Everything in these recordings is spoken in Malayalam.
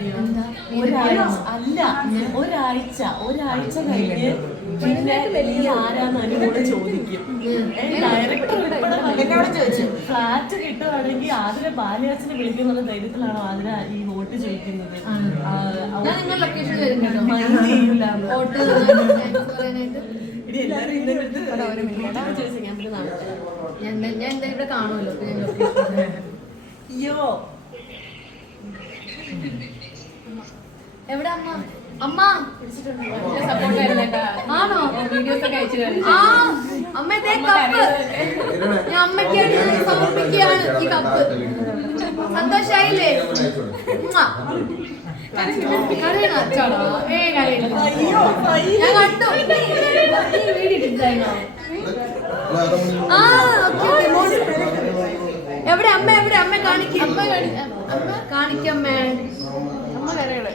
അല്ല ഒരാഴ്ച ഒരാഴ്ച കഴിഞ്ഞ് പിന്നെ വലിയ ആരാന്ന് അനുകൂട ചോദിക്കും ഡയറക്ടർ ചോദിച്ചു ഫ്ലാറ്റ് കിട്ടുവാണെങ്കിൽ ആതിര ബാലരാജിനെ വിളിക്കുന്ന ധൈര്യത്തിലാണോ ആതിര ഈ വോട്ട് ചോദിക്കുന്നത് ഞാൻ ഇവിടെ കാണുമല്ലോ അയ്യോ എവിടെ അമ്മ അമ്മ ആണോ അമ്മത്തെ കപ്പ് ഞാൻ അമ്മയ്ക്കാണ് സമർപ്പിക്കുകയാണ് ഈ കപ്പ് സന്തോഷായില്ലേ എവിടെ അമ്മ എവിടെ അമ്മ കാണിക്കും കാണിക്കമ്മേ അമ്മ കരയുടെ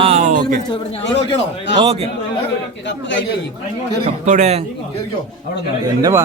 ആ ഓക്കെ ഓക്കെ കപ്പടെ എന്റെ വാ